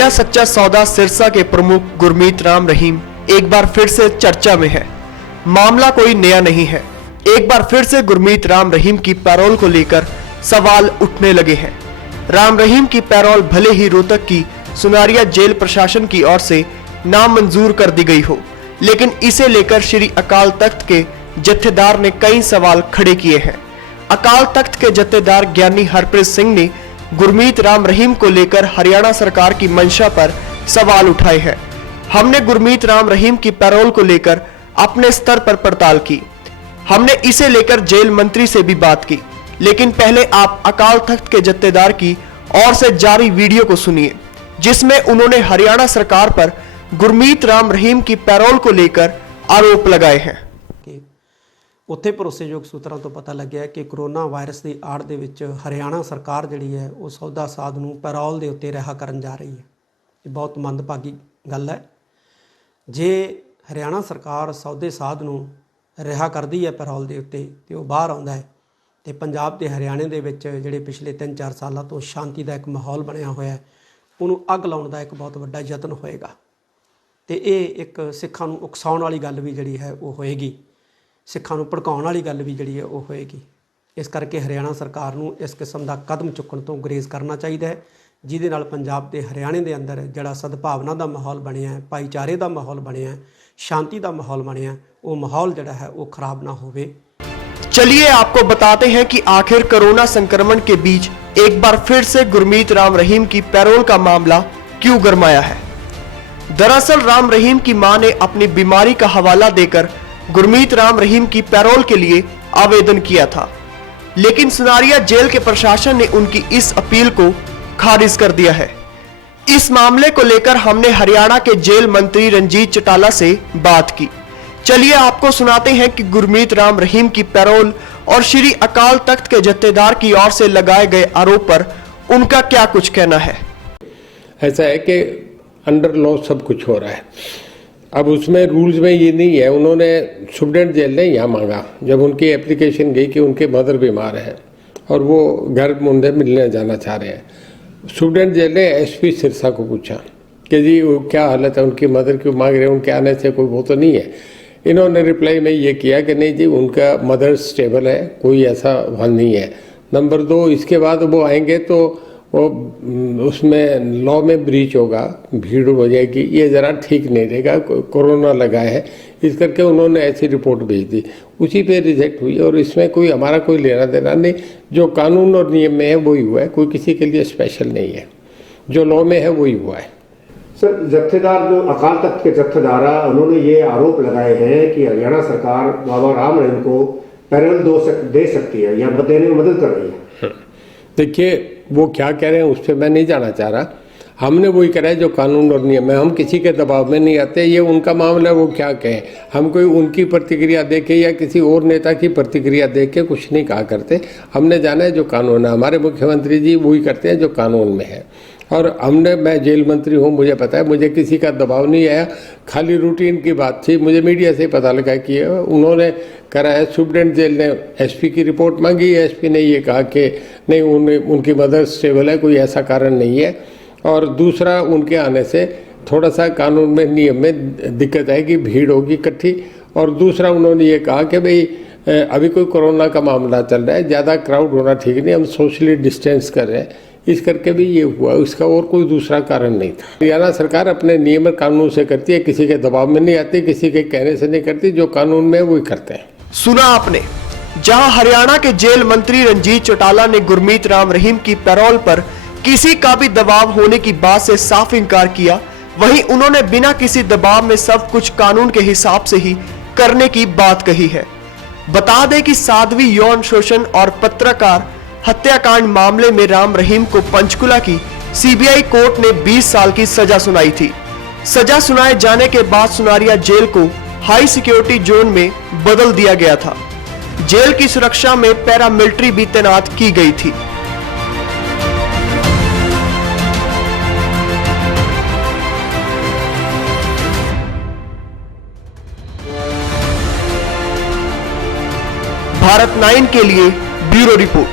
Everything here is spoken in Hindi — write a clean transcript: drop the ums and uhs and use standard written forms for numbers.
मेरा सच्चा सौदा सिरसा के प्रमुख गुरमीत राम रहीम एक बार फिर से चर्चा में है। मामला कोई नया नहीं है। एक बार फिर से गुरमीत राम रहीम की पैरोल को लेकर सवाल उठने लगे हैं। राम रहीम की पैरोल भले ही रोहतक की सुनारिया जेल प्रशासन की ओर से नामंजूर कर दी गई हो, लेकिन इसे लेकर श्री अकाल तख्त के जत्थेदार ने कई सवाल खड़े किए हैं। अकाल तख्त के जत्थेदार ज्ञानी हरप्रीत सिंह ने गुरमीत राम रहीम को लेकर हरियाणा सरकार की मंशा पर सवाल उठाए हैं। हमने गुरमीत राम रहीम की पैरोल को लेकर अपने स्तर पर पड़ताल की। हमने इसे लेकर जेल मंत्री से भी बात की, लेकिन पहले आप अकाल तख्त के जत्थेदार की ओर से जारी वीडियो को सुनिए, जिसमें उन्होंने हरियाणा सरकार पर गुरमीत राम रहीम की पैरोल को लेकर आरोप लगाए हैं। ਉੱਥੇ ਭਰੋਸੇਯੋਗ ਸੂਤਰਾਂ ਤੋਂ ਪਤਾ ਲੱਗਿਆ ਕਿ ਕਰੋਨਾ ਵਾਇਰਸ ਦੀ ਆੜ ਦੇ ਵਿੱਚ ਹਰਿਆਣਾ ਸਰਕਾਰ ਜਿਹੜੀ ਹੈ ਉਹ ਸੌਦਾ ਸਾਧ ਨੂੰ ਪੈਰੋਲ ਦੇ ਉੱਤੇ ਰਿਹਾ ਕਰਨ ਜਾ ਰਹੀ ਹੈ। ਇਹ ਬਹੁਤ ਮੰਦਭਾਗੀ ਗੱਲ ਹੈ। ਜੇ ਹਰਿਆਣਾ ਸਰਕਾਰ ਸੌਦੇ ਸਾਧ ਨੂੰ ਰਿਹਾ ਕਰਦੀ ਹੈ ਪੈਰੋਲ ਦੇ ਉੱਤੇ ਤੇ ਉਹ ਬਾਹਰ ਆਉਂਦਾ ਹੈ ਤੇ ਪੰਜਾਬ ਤੇ ਹਰਿਆਣੇ ਦੇ ਵਿੱਚ ਜਿਹੜੇ ਪਿਛਲੇ 3-4 ਸਾਲਾਂ ਤੋਂ ਸ਼ਾਂਤੀ ਦਾ ਇੱਕ ਮਾਹੌਲ ਬਣਿਆ ਹੋਇਆ ਹੈ, ਉਹਨੂੰ ਅੱਗ ਲਾਉਣ ਦਾ ਇੱਕ ਬਹੁਤ ਵੱਡਾ ਯਤਨ ਹੋਏਗਾ ਤੇ ਇਹ ਇੱਕ ਸਿੱਖਾਂ ਨੂੰ ਉਕਸਾਉਣ ਵਾਲੀ ਗੱਲ ਵੀ ਜਿਹੜੀ ਹੈ ਉਹ ਹੋਏਗੀ। ਸਿੱਖਾਂ ਨੂੰ ਭੜਕਾਉਣ ਵਾਲੀ ਗੱਲ ਵੀ ਜਿਹੜੀ ਹੈ ਉਹ ਹੋਏਗੀ। ਇਸ ਕਰਕੇ ਹਰਿਆਣਾ ਸਰਕਾਰ ਨੂੰ ਇਸ ਕਿਸਮ ਦਾ ਕਦਮ ਚੁੱਕਣ ਤੋਂ ਗੁਰੇਜ਼ ਕਰਨਾ ਚਾਹੀਦਾ ਹੈ, ਜਿਹਦੇ ਨਾਲ ਪੰਜਾਬ ਤੇ ਹਰਿਆਣੇ ਦੇ ਅੰਦਰ ਜਿਹੜਾ ਸਦਭਾਵਨਾ ਦਾ ਮਾਹੌਲ ਬਣਿਆ ਹੈ, ਭਾਈਚਾਰੇ ਦਾ ਮਾਹੌਲ ਬਣਿਆ ਹੈ, शांति का माहौल बनया, वो माहौल जड़ा है वो खराब ना होवे। चलिए आपको बताते हैं कि आखिर कोरोना संक्रमण के बीच एक बार फिर से गुरमीत राम रहीम की पैरोल का मामला क्यों गरमाया है। दरअसल राम रहीम की मां ने अपनी बीमारी का हवाला देकर गुरमीत राम रहीम की पैरोल के लिए आवेदन किया था, लेकिन सुनारिया जेल के प्रशासन ने उनकी इस अपील को खारिज कर दिया है। इस मामले को लेकर हमने हरियाणा के जेल मंत्री रंजीत चौटाला से बात की। चलिए आपको सुनाते हैं कि गुरमीत राम रहीम की पैरोल और श्री अकाल तख्त के जत्थेदार की ओर से लगाए गए आरोप पर उनका क्या कुछ कहना है। ऐसा है कि अंडर लॉ सब कुछ हो रहा है। अब उसमें रूल्स में ये नहीं है। उन्होंने सुप्रीडेंट जेल ने यहाँ मांगा, जब उनकी एप्लीकेशन गई कि उनके मदर बीमार है और वो घर मुंडे मिलने जाना चाह रहे हैं। सुप्रीडेंट जेल ने एसपी सिरसा को पूछा कि जी वो क्या हालत है, उनकी मदर क्यों मांग रहे हैं, उनके आने से कोई वो तो नहीं है। इन्होंने रिप्लाई में ये किया कि नहीं जी उनका मदर स्टेबल है, कोई ऐसा हल नहीं है। नंबर 2, इसके बाद वो आएंगे तो वो उसमें लॉ में ब्रीच होगा, भीड़ हो जाएगी, ये ज़रा ठीक नहीं रहेगा, कोरोना लगा है, इस करके उन्होंने ऐसी रिपोर्ट भेज दी। उसी पे रिजेक्ट हुई और इसमें कोई हमारा कोई लेना देना नहीं। जो कानून और नियम में है वही हुआ है, कोई किसी के लिए स्पेशल नहीं है। जो लॉ में है वही हुआ है। सर, जत्थेदार जो अकाल तख्त के जत्थेदार उन्होंने ये आरोप लगाए हैं कि हरियाणा सरकार बाबा राम रहीम को पैरोल दे सकती है या देने में मदद कर रही है। देखिए वो क्या कह रहे हैं उस पर मैं नहीं जाना चाह रहा। हमने वही करा है जो कानून और नियम है। हम किसी के दबाव में नहीं आते, ये उनका मामला है, वो क्या कहें। हम कोई उनकी प्रतिक्रिया देख के या किसी और नेता की प्रतिक्रिया देख के कुछ नहीं कहा करते। हमने जाना है जो कानून है। हमारे मुख्यमंत्री जी वही करते हैं जो कानून में है। और मैं जेल मंत्री हूँ, मुझे पता है, मुझे किसी का दबाव नहीं आया। खाली रूटीन की बात थी, मुझे मीडिया से पता लगा कि उन्होंने करा है। सुप्रीडेंट जेल ने एसपी की रिपोर्ट मांगी, एसपी ने ये कहा कि नहीं उनकी मदर स्टेबल है, कोई ऐसा कारण नहीं है। और दूसरा, उनके आने से थोड़ा सा कानून में नियम में दिक्कत आएगी, भीड़ होगी इकट्ठी। और दूसरा उन्होंने ये कहा कि भाई अभी कोई कोरोना का मामला चल रहा है, ज़्यादा क्राउड होना ठीक नहीं, हम सोशली डिस्टेंस कर रहे हैं, इस करके भी ये हुआ। इसका और कोई दूसरा कारण नहीं था। हरियाणा सरकार अपने नियम और कानून से करती है, किसी के दबाव में नहीं आती, किसी के कहने से नहीं करती। जो कानून में वही करते हैं। सुना आपने, जहां हरियाणा के जेल मंत्री रंजीत चौटाला ने गुरमीत राम रहीम की पैरोल पर किसी का भी दबाव होने की बात से साफ इनकार किया, वहीं उन्होंने बिना किसी दबाव में सब कुछ कानून के हिसाब से ही करने की बात कही है। बता दें कि साध्वी यौन शोषण और पत्रकार हत्याकांड मामले में राम रहीम को पंचकुला की सीबीआई कोर्ट ने 20 साल की सजा सुनाई थी। सजा सुनाए जाने के बाद सुनारिया जेल को हाई सिक्योरिटी जोन में बदल दिया गया था। जेल की सुरक्षा में पैरामिलिट्री भी तैनात की गई थी। भारत 9 के लिए ब्यूरो रिपोर्ट।